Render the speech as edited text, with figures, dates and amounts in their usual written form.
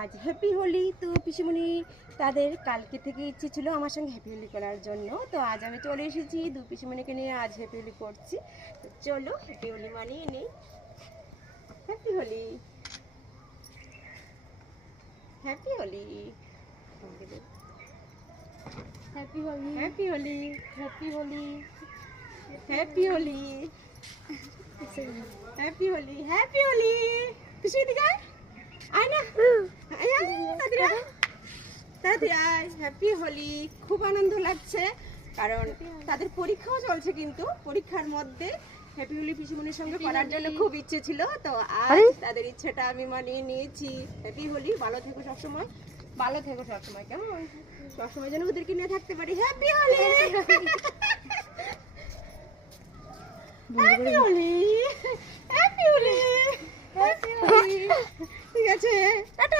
আজ হ্যাপি হোলি। তো পিসিমণি তাদের কালকে থেকে ইচ্ছে ছিল আমার সঙ্গে হ্যাপি হোলি করার জন্য। তো আজ আমি চলে এসেছি, দু পিসিমণিকে নিয়ে আজ হ্যাপি হোলি করছি। তো চলো হ্যাপি হোলি মানিয়ে নেই। Happy Holi, happy Holi, happy Holi, happy Holi, happy Holi, happy Holi, happy Holi, happy Holi. পিসি দিকে আয় না, আয় আয় তাড়াতাড়ি আয়, তাড়াতাড়ি আয়। হ্যাপি হোলি। খুব আনন্দ লাগছে কারণ তাদের পরীক্ষাও চলছে, কিন্তু পরীক্ষার মধ্যে হ্যাপি হোলি পিসিমণির সঙ্গে করার জন্য খুব ইচ্ছে ছিল। তো আজ তাদের ইচ্ছেটা আমি মানিয়ে নিয়েছি। হ্যাপি হোলি, ভালো থেকো সবসময়, ভালো থেকো সবসময়, কেমন সবসময় যেন ওদেরকে নিয়ে থাকতে পারি। Happy Holi, happy Holi, happy Holi, happy Holi. ঠিক আছে, টাটা।